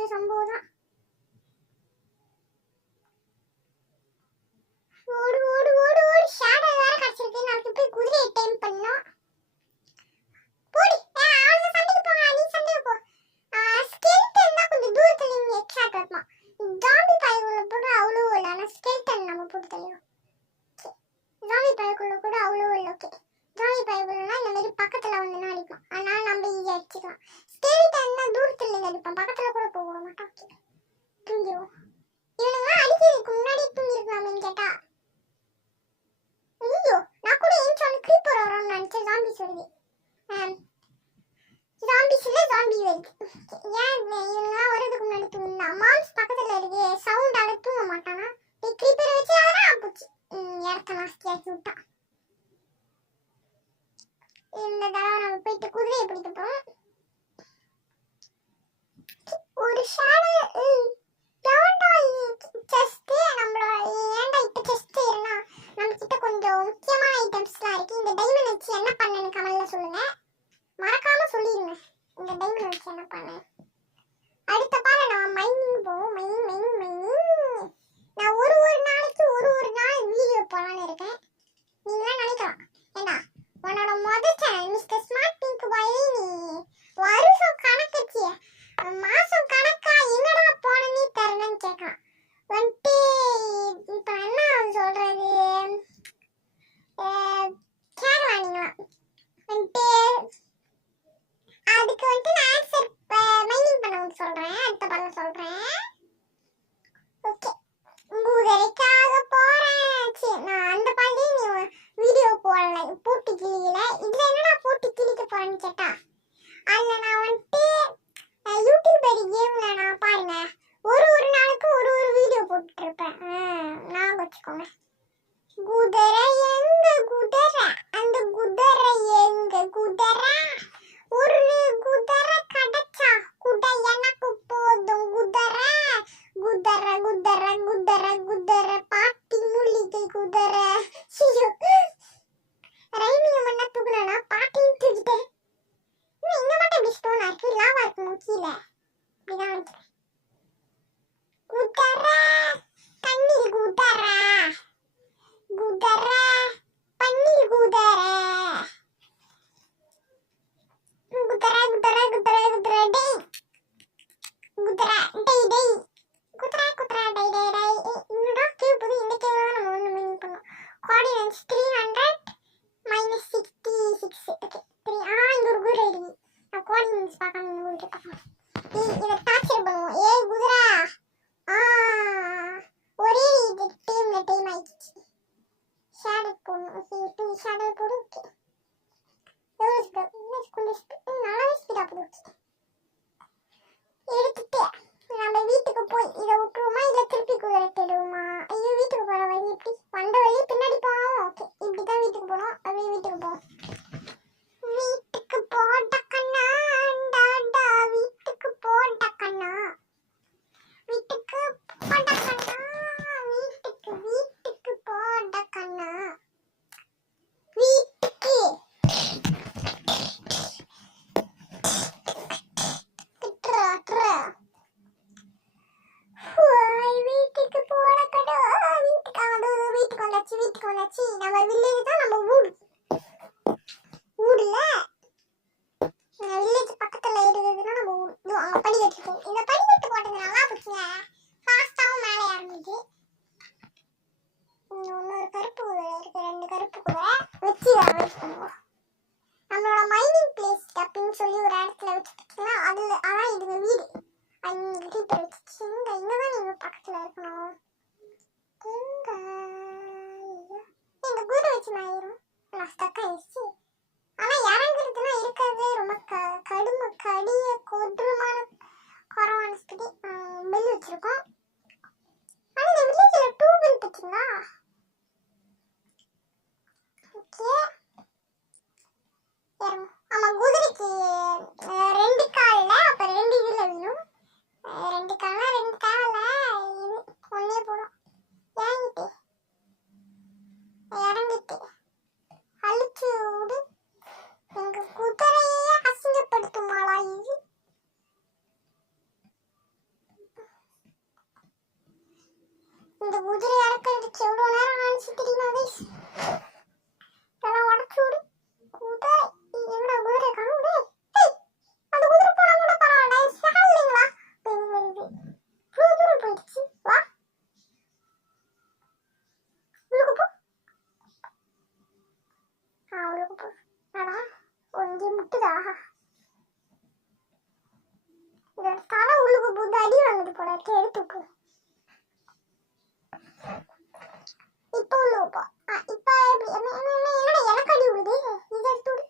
சம்பவம் ஓடு ஓடு ஓடு ஓடு ஷேடோ வேற கிடைச்சிருக்கு நாளைக்கு போய் குதிரையை டைம் பண்ணோம் போடி அவங்க சண்டைக்கு போங்க நீ சண்டைக்கு போ ஸ்கெல்டன் தான் கொஞ்சம் தூரத்துல நீங்க எக்ஸ்ட்ரா கட்டணும் ஜாம்பி பாய்க்குள்ள போட்டு அவ்வளோ இல்லை ஆனால் ஸ்கெல்டன் நம்ம போட்டு தெரியும் ஜாம்பி பாய்க்குள்ள கூட அவ்வளோ இல்லை ஓகே ஜாம்பி பாய்க்குள்ளனா இந்த மாதிரி பக்கத்துல வந்து அடிக்கும் அதனால நம்ம ஈஸியாக அடிச்சுக்கலாம் ஸ்கெல்டன் தான் தூரத்துல இருந்து அடிப்போம் பக்கத்துல கூட போக மாட்டோம் தூங்கிடுவோம் இவனுங்க அடிக்கிறதுக்கு முன்னாடி தூங்கிருக்கலாமேன்னு கேட்டா ஐயோ நான் கூட ஏன் சொன்ன கிரீப்பர் வரும்னு நினைச்சேன் ஜாம்பிஸ் வருது ஜாம்பிஸ் இல்லை ஜாம்பி வருது ஏன் இவனுங்களாம் வரதுக்கு முன்னாடி தூங்கினா மாம்ஸ் பக்கத்தில் இருக்கு சவுண்டால தூங்க மாட்டானா கிரீப்பரை வச்சு அதெல்லாம் போச்சு இடத்த நாஸ்தியாக்கி விட்டான் இந்த தடவை நம்ம போயிட்டு குதிரையை பிடிக்க போறோம் ஒரு ஷேடோ ஏன்டா செஸ்ட் நம்மளோட ஏன்டா இப்ப செஸ்ட் ஏறனா நம்ம கிட்ட கொஞ்சம் முக்கியமான ஐட்டம்ஸ்லாம் இருக்கு இந்த டைமண்ட் வச்சு என்ன பண்ணேன்னு கமெண்ட்ல சொல்லுங்க மறக்காம சொல்லிடுங்க இந்த டைமண்ட் வச்சு என்ன பண்ணேன் அடுத்த பாரு நான் மைனிங் போவோம் மைனிங் நான் ஒரு நாளைக்கு ஒரு நாள் வீடியோ போலான்னு இருக்கேன் நீங்களாம் நினைக்கலாம் ஏண்டா உன்னோட முதல் சேனல் மிஸ்டர் ஸ்மார்ட் பிங்க் பாய் நீ வருஷம் கணக்குச்சு மாசம் கணக்கா என்னடா போனே தரணும்னு கேட்கலாம் வந்துட்டு இப்போ என்ன சொல்றது கேட்கலாம் நீங்களா வந்துட்டு அதுக்கு வந்துட்டு நான் ஆன்சர் மைனிங் பண்ண சொல்றேன் அடுத்த பண்ண சொல்றேன் ஓகே குதிரைக்காக போறேன் சரி நான் அந்த பாண்டி நீ வீடியோ போடல போட்டு கிளியில இதுல என்னடா போட்டு கிளிக்க போறேன்னு கேட்டா அதில் நான் வந்துட்டு யூடியூபர் கேம்ல நான் பாருங்க ஒரு நாளுக்கு ஒரு வீடியோ போட்டுட்டு இருப்பேன் நான் வச்சுக்கோங்க குதிரை எங்க குதிரை அந்த குதிரை எங்க குதிரை ஒரு குதிரை கிடைச்சா குடை எனக்கு போதும் குதிரை குதிரை குதிரை குதிரை குதிரை பாட்டி மூலிகை குதிரை ரைமியம் என்ன தூக்குனா பாட்டின்னு தூக்கிட்டேன் இங்க மட்டும் இப்படி ஸ்டோனா இருக்கு லாவா இருக்கணும் கீழே இப்படிதான் குதிரை தண்ணீர் குதிரை கோஆர்டினேட்ஸ் 300 மைனஸ் 66. ஓகே 3 இங்க ஒரு குதிரை இருக்கு. நான் கோஆர்டினேட்ஸ் பார்க்காம உங்களுக்கு பார்க்கலாம். இதை டார்ச்சர் பண்ணுவோம். குதிரை ஒரே இது டைம் ஆயிடுச்சு. ஷேடோ போடணும். ஓகே 2 ஷேடோ போடு. ஓகே எவ்வளோ ஸ்பீட் கொஞ்சம் நல்லாவே ஸ்பீடாக போடுச்சு. எடுத்துட்டு நம்ம வீட்டுக்கு போய் இதை விட்டுருவோமா இல்லை திருப்பி குதிரை தேடுவோமா? ஐயோ வீட்டுக்கு போகிற வழி எப்படி? வந்த வழி பின்னாடி போவோம். ஓகே இப்படி தான் வீட்டுக்கு போகணும். அப்படியே வீட்டுக்கு போவோம். வீட்டுக்கு போட்ட கண்ணா டாடா வீட்டுக்கு போட்ட கண்ணா வீட்டுக்கு போட்ட கண்ணா வீட்டுக்கு போட்ட கண்ணா வீட்டுக்கு வீட்டுக்கு போட கடா வீட்டுக்கு வந்தாச்சு. நம்ம வில்லேஜ் தான் நம்ம ஊர்ல வில்லேஜ் பக்கத்துல இருக்குதுன்னா நம்ம ஊர். அங்க படிக்கட்டு இருக்கும். இந்த படிக்கட்டு போட்டது நல்லா போச்சுங்க. ஃபாஸ்டாவும் மேலே இறங்குது. இன்னொரு கருப்பு குதிரை இருக்கு. 2 கருப்பு குதிரை வச்சு வெயிட் பண்ணுவோம். நம்மளோட மைனிங் பிளேஸ் அப்படின்னு சொல்லி ஒரு இடத்துல வச்சுக்கிட்டீங்கன்னா அதுல அதான் இதுங்க வீடு. அங்கிட்ட இப்போ வச்சுச்சு. இங்கதான் நீங்க பக்கத்துல இருக்கணும். எங்க குதிரை வச்சு மாயிரும். நான் ஸ்டக் ஆயிடுச்சு. ஆனா இறங்குறதுன்னா இருக்கிறதே ரொம்ப கடிய கொடூரமான குறவான ஸ்பீடு பெல் வச்சிருக்கோம். ஆனா இந்த வில்லேஜ்ல 2 பெல் பார்த்தீங்களா? ஓகே ஆமா குதிரைக்கு 2 கால்ல அப்ப 2 இதுல வேணும். 2 கால்ல 2 கால்ல இது ஒன்னே போடும். ஏங்கிட்டு இறங்கிட்டு அழிச்சு விடு. எங்க குதிரையே அசிங்கப்படுத்துமாளா இது? இந்த குதிரை இறக்கிறதுக்கு எவ்வளவு நேரம் ஆனிச்சு தெரியுமா கைஸ்? இதெல்லாம் உடச்சு விடு. குதிரை எங்கடா குதிரை காணுது? அந்த குதிரை போனா கூட பரவாயில்ல. இல்லைங்களா இவ்வளவு தூரம் போயிடுச்சு. வா உள்ளுக்கு போ. உள்ளுக்கு போ. இங்கே முட்டுதா? இதோட தலை உள்ளுக்கு போட்டு அடி வாங்குது போல இருக்கு. எடுத்துக்கு இப்ப உள்ளுக்கு போ. இப்ப என்னடா எனக்கு அடி விடுது? இதை எடுத்து விடு.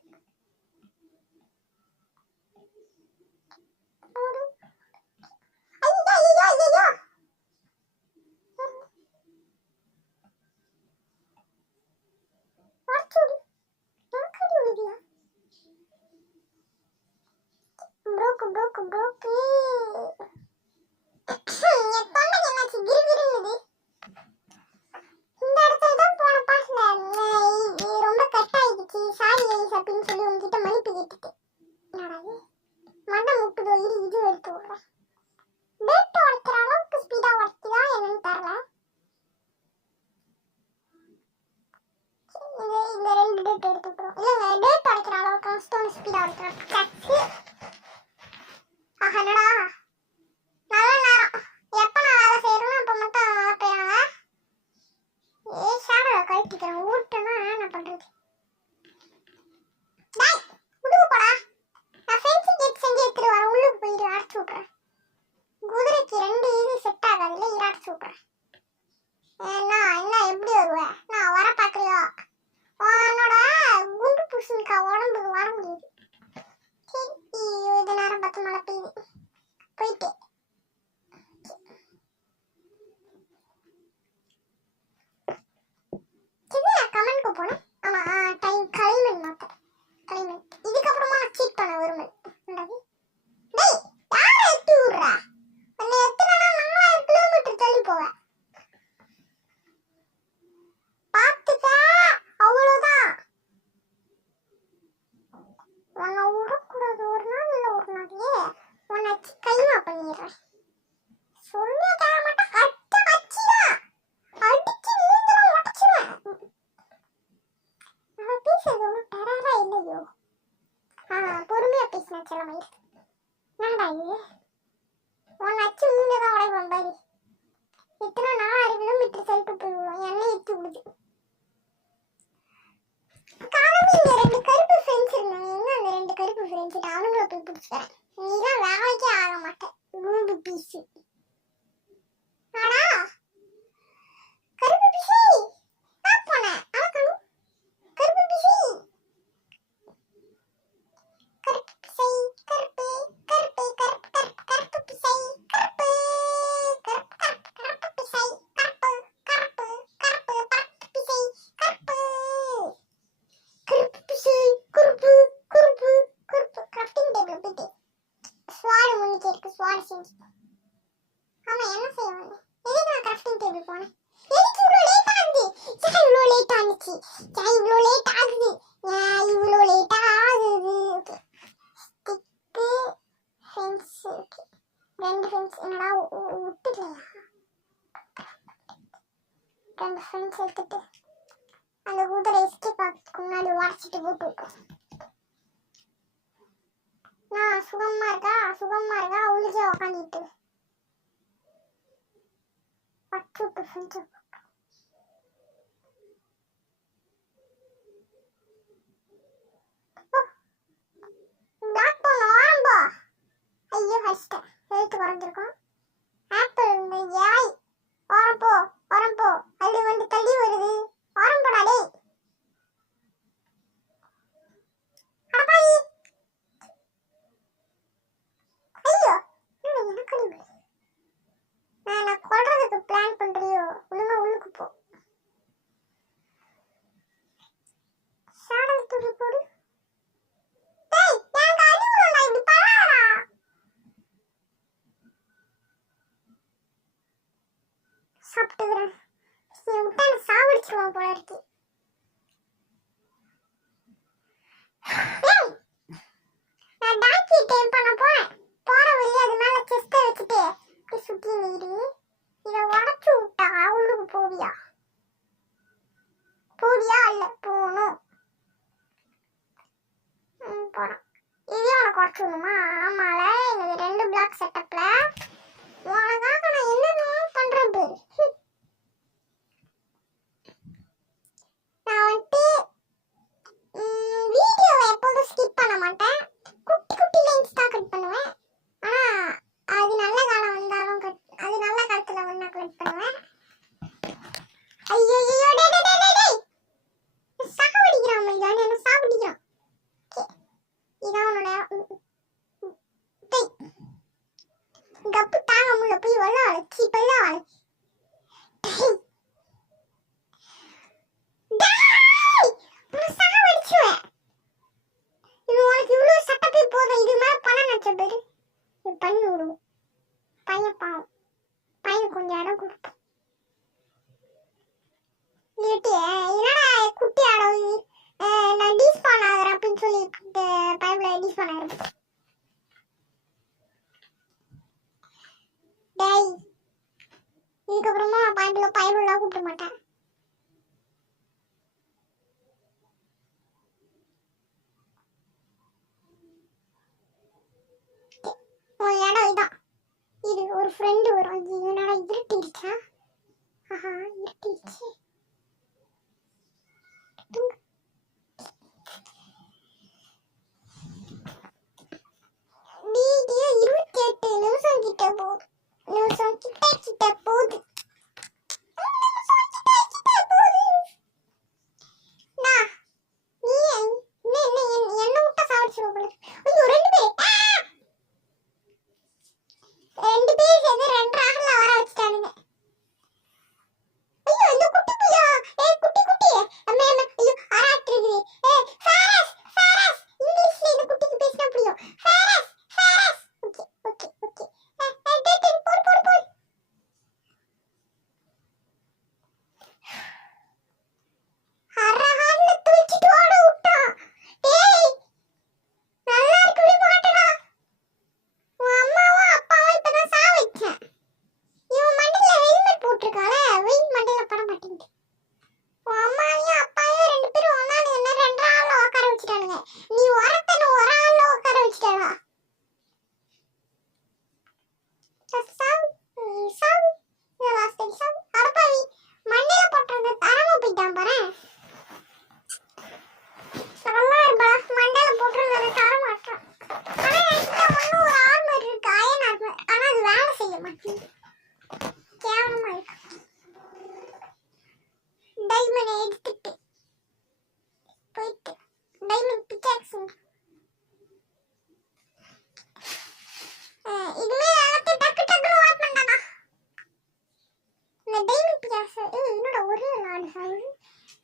ரொம்ப கட் ஆயிடுச்சு. சாரி அப்படின்னு சொல்லி உங்ககிட்ட மன்னிப்பு கேட்டுட்டு மண்டை முட்டுதோ இது எடுத்து விடுறேன். டேட் உடைக்கிற அளவுக்கு ஸ்பீடா உடைக்குதா என்னன்னு தெரியல. இந்த 2 டேட் எடுத்து விட்டுரும். இல்லைங்க டேட் உடைக்கிற அளவுக்கு ஸ்டோன் ஸ்பீடா உடைக்கிறேன். சச்சு என்னடா நல்ல நேரம். எப்ப நான் வேலை செய்யறேன்னா அப்ப மட்டும் போயிடாங்க. ஷேடோ கழட்டிக்கிறேன். ஊட்டனா என்ன பண்றது? போடா. நான் ஃபென்சிங் கேட் செஞ்சு எடுத்துட்டு வரேன். உள்ளுக்கு போயிட்டு அடைச்சு விட்றேன். குதிரைக்கு 2 இது செட் ஆகாதுல்ல. இதை அடைச்சு விட்றேன். என்ன எப்படி வருவேன்? நான் வர பாக்குறியா? உன்னோட குண்டு பூசணிக்கா உடம்புக்கு வர முடியாது. சரி இது நேரம் பார்த்து மழை பெய்யுது. போயிட்டு கமெண்ட்க்கு போனேன். ஆமா டைம் களிமண் மாத்த களிமண். இதுக்கப்புறமா நான் சீட் பண்ண வருவேன். டேய் யாரை எட்டி விடுறா? உன்னை எத்தனை 4000 கிலோமீட்டர் தள்ளி போவேன். பார்த்துக்க அவ்வளவுதான். உன்னை விடக்கூடாது. ஒரு நாள் இல்லை ஒரு நாளையே உன்னை கைமா பண்ணிடுறேன். சொல்லிய தர மாட்டேன். கச்சிதான் அடிச்சு நீங்களும் உடச்சிருவேன். நான் பேசுறது ஒன்றும் டெரரா இல்லையோ? பொறுமையா பேசினா செல்லமை. என்னடா இது? உன்னை அச்சு நீங்க தான் உடைப்பேன் பாரு. இத்தனை 4000 கிலோமீட்டர் சைட்டு போய் விடுவோம். என்னை எத்தி விடுது. ஃப்ரெண்ட்ஸ் அவங்கள போய் பிடிச்சிக்கிறேன். நீதான் வேலைக்கே ஆக மாட்டேன் லூபு பீஸு. ஆனா கருப்பு பிசை நான் போனேன் அளக்கணும். கருப்பு பிசை கருப்பு பிசை கருப்பு கருப்பு கருப்பு கருப்பு கருப்பு பிசை கருப்பு கருப்பு கருப்பு பிசை கருப்பு கருப்பு கருப்பு கருப்பு பிசை கருப்பு கருப்பு பிசை கருப்பு கருப்பு கருப்பு கிராஃப்டிங் டேபிள் போயிட்டு ஸ்வாடு முன்னிக்கு இருக்கு. ஸ்வாடு செஞ்சு ஆமா என்ன செய்வாங்க. எதுக்கு நான் கிராஃப்டிங் டேபிள் போனேன்? எதுக்கு இவ்வளோ லேட் ஆகுது? ஏன் இவ்வளோ லேட் ஆகுது? ஏன் இவ்வளோ லேட் ஆகுது? ஏன் இவ்வளோ லேட் ஆகுது? ஸ்டிக்கு ஃபென்ஸ் இருக்கு. 2 ஃபென்ஸ் என்னடா விட்டுலையா? 2 ஃபென்ஸ் எடுத்துட்டு அந்த குதிரை எஸ்கேப் ஆகிறதுக்கு முன்னாடி உடச்சிட்டு போட்டு நான் சுகமா இருக்கா உளிச்சா உக்காந்துட்டு பட்டு ஃபென்ஸ் பிளாக் பண்ண ஆரம்பா. ஐயோ ஹஸ்ட் ஹெல்த் குறைஞ்சிருக்கும். ஆப்பிள் இந்த யாய் ஆரம்போ அது வந்து தள்ளி வருது. ஆரம்படா டேய் அடப்பாயி. ஐயோ எனக்கு நான் கொல்றதுக்கு பிளான் பண்றியோ? ஒழுங்கா உள்ளுக்கு போ. சாடல் தூக்கி போடு. டேய் எனக்கு அறிவுலடா இப்படி பண்ணாதடா. சாப்பிட்டுக்கிறேன். நீ விட்டா சாவடிச்சிருவான் போல இருக்கு. டேய் நான் டாக்கி டைம் பண்ண போறேன். போற வழி அது மேல செஸ்ட்டை வச்சுட்டு இப்படி சுத்தி நீரு இதை உடச்சு விட்டா உள்ளுக்கு போவியா இல்ல போகணும். போறோம். இதே உனக்கு உடச்சுடணுமா? ஆமால எனக்கு 2 பிளாக் செட்டப்ல உனக்காக நான் என்னென்ன பண்றேன் பேரு. நான் வந்துட்டு வீடியோவை எப்போதும் ஸ்கிப் பண்ண மாட்டேன். குட்டி லைன்ஸ் தான் கட் பண்ணுவேன். ஆனா அது நல்ல காலம் வந்தாலும் அது நல்ல காலத்துல ஒன்னா கட் பண்ணுவேன். ஐயோ டேய் சாவடிக்கிறான் மச்சான், என்ன சாவடிக்கிறான். இதான் உன்னோட டேய் கப்பு தாங்க முடியல. போய் வெள்ள வளைச்சி பெல்ல வளைச்சி சாவடிச்சுவேன். இது உனக்கு இவ்வளவு சட்டப்பே போதும். இது மேல பணம் நினைச்ச பேரு பண்ணி விடுவோம். பையன் பாவம், பையன் கொஞ்சம் இடம் கொடுப்போம். என்னடா குட்டி ஆடவு நான் டீஸ்பான் ஆகிறேன் அப்படின்னு சொல்லி பைப்ல டீஸ்பான் ஆகிறேன். டேய் இதுக்கப்புறமா பைபிள்லாம் கூப்பிட மாட்டேன். உன் இடம் இதான். இது ஒரு ஃப்ரெண்டு வரும். என்னடா இருட்டிடுச்சா? ஆஹா இருட்டிடுச்சு. வீடியோ 28 நிமிஷம் கிட்ட போகுது. கிட்ட போகுது. என்ன விட்டா சாவடிச்சிருவோம் போல. ஐயோ 2 பேர் சேர்ந்து 2 ராகல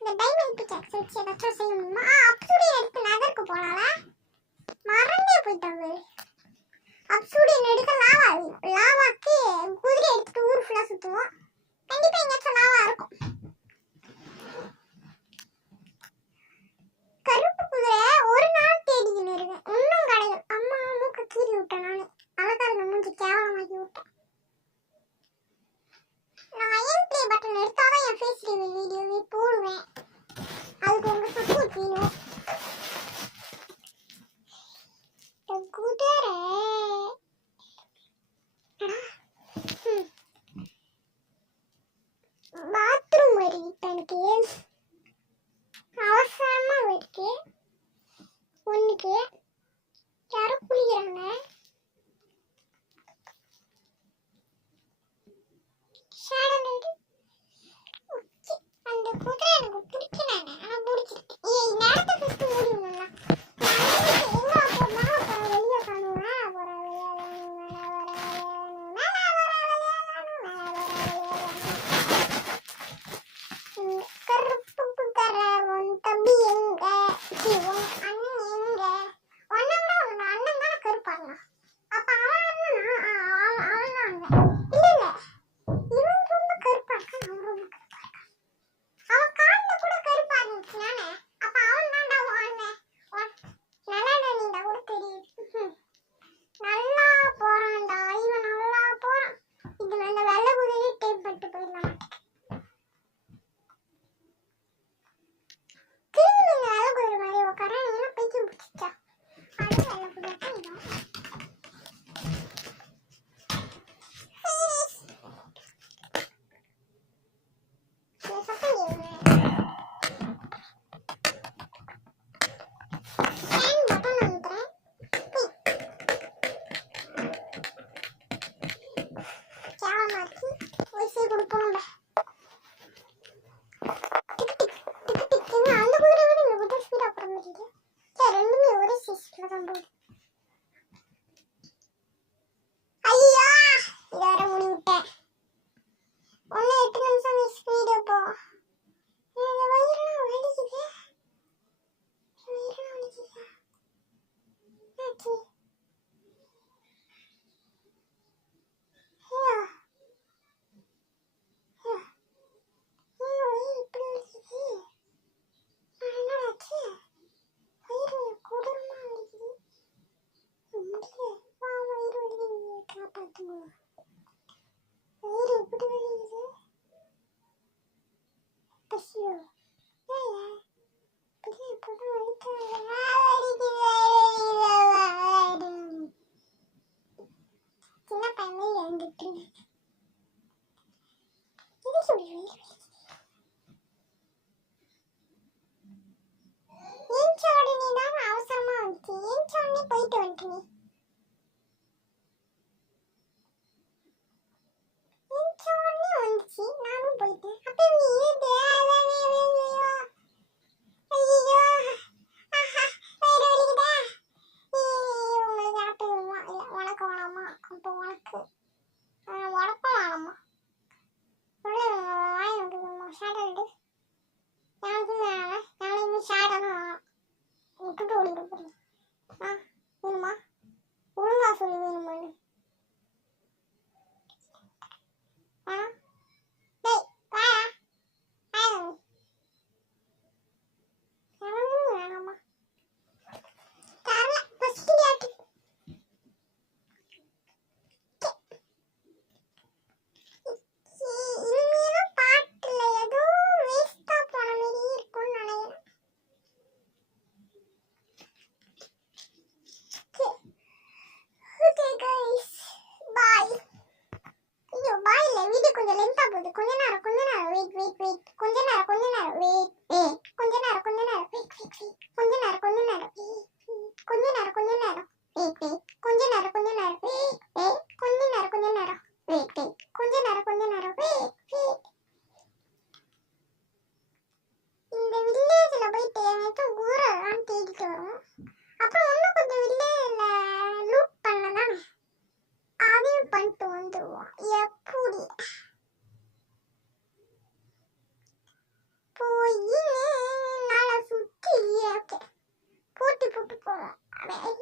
இந்த டைமண்ட் பிக்காக்ஸ் வச்சு ஏதாச்சும் செய்யணுமா? அப்சூடியன் எடுத்து நகருக்கு போனால மறந்தே போயிட்டாங்க. அப்சூடியன் எடுக்க லாவாக்கு குதிரை எடுத்துட்டு ஊர் ஃபுல்லா சுத்துவோம். கண்டிப்பா எங்கேயாச்சும் லாவா இருக்கும். கருப்பு குதிரை ஒரு நாள் தேடிக்கின்னு இருக்கேன், இன்னும் கிடையாது. அம்மா மூக்க கீறி விட்டேன் நானு. அழகாருங்க மூஞ்சி கேவலமாக்கி விட்டேன். நான் அயன் ப்ளே பட்டன் எடுத்தாதான் என் ஃபேஸ் ரிவீல் வீடியோவே போடுவேன். அதுக்கு உங்க சப்போர்ட் வேணும். குதிரை பாத்ரூம் வருது எனக்கு அவசரமா வருது. ஒண்ணுக்கு யாரோ குளிக்கிறாங்க. அந்த குதிரை எனக்கு பிடிக்கல. ஆனா பிடிச்சிருக்கு. இந்த இடத்த ஃபர்ஸ்ட் மூடிடணும்னா எங்க போனாலும் வெளியே காணுவேன். கருப்பு குதிரை உன் தம்பி எங்க? உன் அண்ணன் எங்க? அண்ணன் தானே கருப்பாங்க. அப்ப அவன் அவன் இல்ல இல்ல இவன் ரொம்ப கருப்பா இருக்கான். அவன் ரொம்ப கருப்பா இருக்கான். அவன் காலில் கூட கருப்பா இருந்துச்சு நானே. அப்ப அவன் தான்டா அண்ணன். நல்லா நீண்டா கூட தெரியுது. நல்லா போறான்டா இவன், நல்லா போறான். இது நல்ல வெள்ளை குதிரையே டேப் பண்ணிட்டு போயிடலாம். திரும்பி நீங்க வெள்ளை குதிரை மாதிரி உட்காரன். நீங்க பைத்தியம் பிடிச்சிச்சா? அது வெள்ளை குதிரை தான் இதான். போயிட்டு வந்துட்டு வந்துச்சு. நானும் போயிட்டேன். அப்ப நீ உனக்கு வேணாமா? அப்போ உனக்கு உனக்கும் வேணாமா? வாய்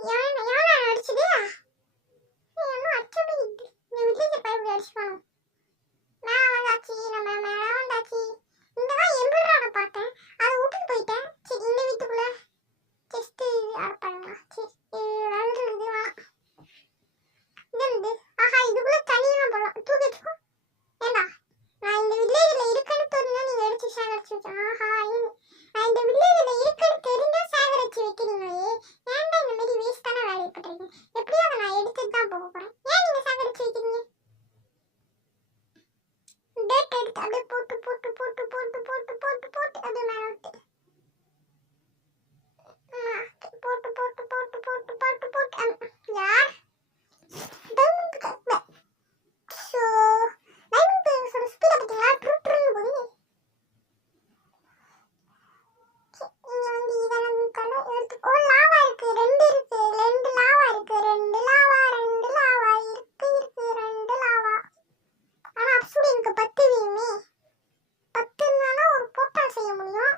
யானை அடிச்சது இன்னும் அச்சமே இல்லை. இந்த வில்லேஜர் பையன் அடிச்சுப்பானோ. மேலே வந்தாச்சு, நம்ம மேலே வந்தாச்சு. இங்கதான் எம்பிரான பார்த்தேன், அதை விட்டுட்டு போயிட்டேன். சரி இந்த வீட்டுக்குள்ள ஜஸ்ட் ஆரப்பாங்க. சரி இது இருந்து ஆஹா இதுக்குள்ள தனியெல்லாம் போடலாம். தூக்கி வச்சுக்கோ. ஏண்டா நான் இந்த வில்லேஜ்ல இருக்கேன்னு தெரிஞ்சா நீங்க எடுத்து சேகரிச்சு வச்சு. ஆஹா நான் இந்த வில்லேஜ்ல இருக்கேன்னு தெரிஞ்சா சேகரிச்சு வைக்கிறீங்களே. ஏன்டா இந்த மாதிரி வேஸ்டான வேலையை பண்றீங்க? எப்படியும் அதை நான் எடுத்துட்டு தான் போக போறேன். ஏன் நீங்க சேகரிச்சு வைக்கிறீங்க? டேட் எடுத்து அப்படியே போட்டு போட்டு போட்டு போட்டு போட்டு போட்டு போட்டு அப்படியே மேலே விட்டு போட்டு போட்டு போட்டு போட்டு போட்டு போட்டு யார் டைமண்ட் கட்ல ஸோ டைமண்ட் பேஸோட ஸ்பீடை பார்த்தீங்களா? ட்ருன்னு போய் இங்கே வந்து இதெல்லாம் கலர் எடுத்து ஓ லாவா இருக்கு. ரெண்டு இருக்கு, ரெண்டு லாவா இருக்கு, ரெண்டு லாவா இருக்கு இருக்கு ரெண்டு லாவா. ஆனால் அப்சூடி எனக்கு 10 வேணுமே. 10 இருந்தாலும் ஒரு போர்ட்டால் செய்ய முடியும்.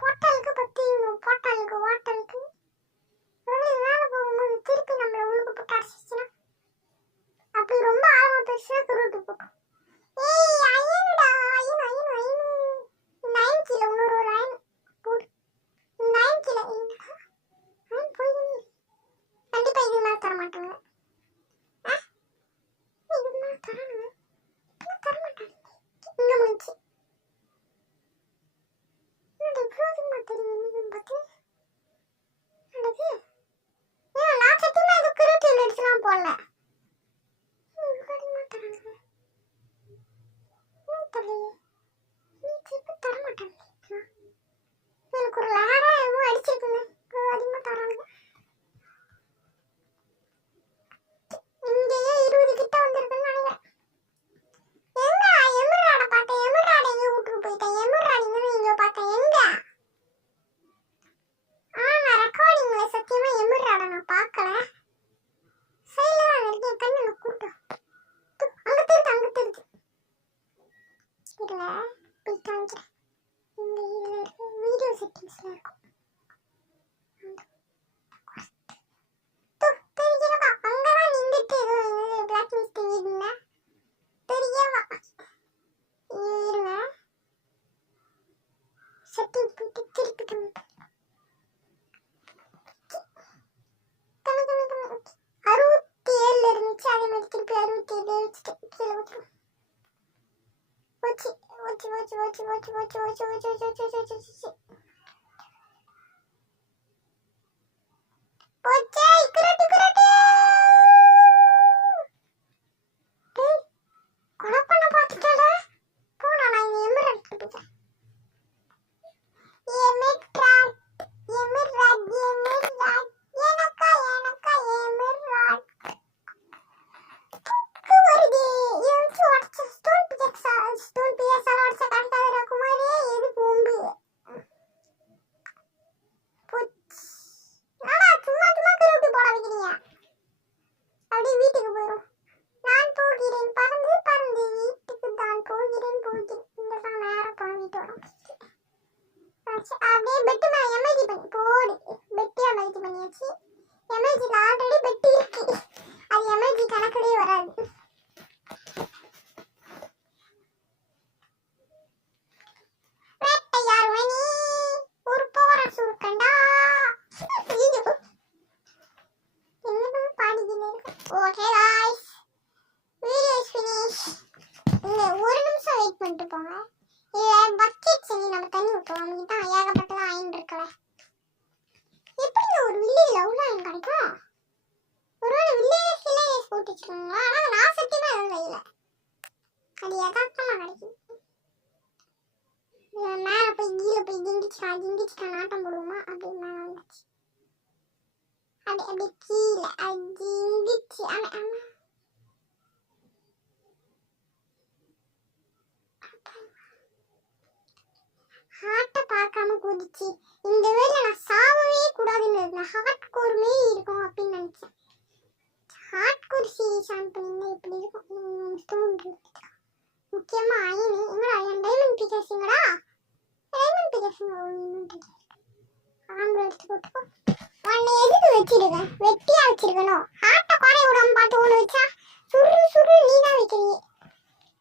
போர்ட்டாலுக்கு 10 வேணும். போர்ட்டாலுக்கு வாட்டருக்கு மேலே போகும்போது திருப்பி நம்மள உள்ளுக்கு போட்டு அடிச்சிச்சுன்னா அப்படி ரொம்ப ஆழமா பெருசுனா துருட்டு போட்டோம். ஏய் அயனுடா அயன் அயன் அயன். இந்த அயன் கீழே இன்னொரு ஒரு அயன் போடு. இந்த அயன் கீழே அயன் போய் கண்டிப்பா இது மேலே தர மாட்டாங்க. இது மேலே தரானுங்க தர மாட்டாங்க. இங்க முடிச்சு என்னோட இவ்வளோ தெரியும் பார்த்து நடக்கு. ஏன் நான் சத்தியமா இது கிருட்டியில் அடிச்சுலாம் போடல. எனக்கு ஒரு லேரா எதுவும் அடிச்சிருக்குங்க. அதிகமா தராங்க. இங்கேயே 20 கிட்ட வந்திருக்குன்னு நினைக்கிறேன். எங்க எமிராட பார்த்தேன். எமிராட எங்க விட்டுட்டு போயிட்டேன். எமிராடிங்கன்னு இங்க பார்த்தேன். எங்க நான் ரெக்கார்டிங்ல சத்தியமா எமிராட நான் பார்க்கல. சைட்ல தான் இருக்கேன். கண்ணுல கூட்டம் அங்க தெரியுது அங்க தெரியுது. இதுல போய் காமிக்கிறேன். இந்த இதுல இருக்கு வீடியோ செட்டிங்ஸ்ல இருக்கும். தெரிகிறவா அங்கதான் நின்றுட்டு ஏதோ பிளாக் மிஸ்ட் வீடுல தெரியவா இருங்க. செட்டிங் போயிட்டு திருப்பி கம்மி 67 இருந்துச்சு. அதே மாதிரி திருப்பி 67 வச்சுட்டு கீழே ஊற்றுவோம். வச்சு வச்சு வச்சு வச்சு வச்சு வச்சு வச்சு வச்சு வச்சு வச்சு வச்சு வச்சு போச்சே. இக்குரட்டு இக்குரட்டு கொலை பண்ண பார்த்துட்டால. போனா நான் இங்கே எமிராட் போயிட்டேன். எமிராட் எமிராட் எமிராட் எனக்கா எனக்கா எமிராட் வருது. எவச்சு உடச்ச ஸ்டோன் பிக்ஸா ஸ்டோன் பிக்ஸா உடச்ச கரெக்டாக குமாரே எது பூம்பு போச்சு. நானா சும்மா சும்மா கருவிட்டு போட வைக்கிறீங்க. அப்படியே வீட்டுக்கு போயிடும். நான் போகிறேன் பறந்து பறந்து வீட்டுக்கு தான் போகிறேன் போகிறேன். இந்த தான் நேரம் போன வீட்டு வரும். அப்படியே பெட்டு மேலே எம்ஐஜி பண்ணி போடு. பெட்டு எம்ஐஜி பண்ணியாச்சு. எம்ஐஜியில் ஆல்ரெடி பெட்டு இருக்கு. அது எம்ஐஜி கணக்கிலே வராது. வேட்டையார் மணி ஒரு போற சுருக்கண்டா. என்ன பாடிக்கின்னு இருக்கு. Okay guys video is finish. நீங்க ஒரு நிமிஷம் வெயிட் பண்ணிட்டு போங்க. இது பக்கெட் சரி நம்ம தண்ணி ஊற்றுவோம். இதுதான் ஏகப்பட்டதான் அயன் இருக்கல. எப்படி ஒரு வில்லேஜ்ல அவ்வளோ அயன் கிடைக்கும்? ஒருவேளை வில்லேஜ்ல போட்டு வச்சுக்கோங்களா? ஆனால் நான் சத்தியமா எதுவும் வைக்கல. அது யதார்த்தமா கிடைக்கும். மேலே போய் கீழே போய் திங்கிச்சுக்கா நாட்டம் போடுவோமா? அப்படி மேலே வந்துச்சு. அப்படி அப்படி கீழே அது திங்கிச்சு. ஹார்ட்டை பார்க்காம குதிச்சு இந்த வேலை நான் சாவவே கூடாதுன்னு இருந்தேன். ஹார்ட் கோர் மாரி இருக்கும் அப்படின்னு நினைச்சேன். ஹார்ட் கோர் சீரிஸ் ஆன் பண்ணியிருந்தா இப்படி இருக்கும். ஸ்டோன் முக்கியமா அயனு எங்கடா அயன் டைமண்ட் பிகர்ஸ் எங்கடா? டைமண்ட் பிகர்ஸ் ஆம்பளை எடுத்து போட்டுக்கோ. உன்னை எதுக்கு வச்சிருக்கேன், வெட்டியா வச்சிருக்கணும். ஆட்ட குறைய விடாம பார்த்து ஒன்று வச்சா சுரு சுரு நீ தான் வைக்கிறீங்க.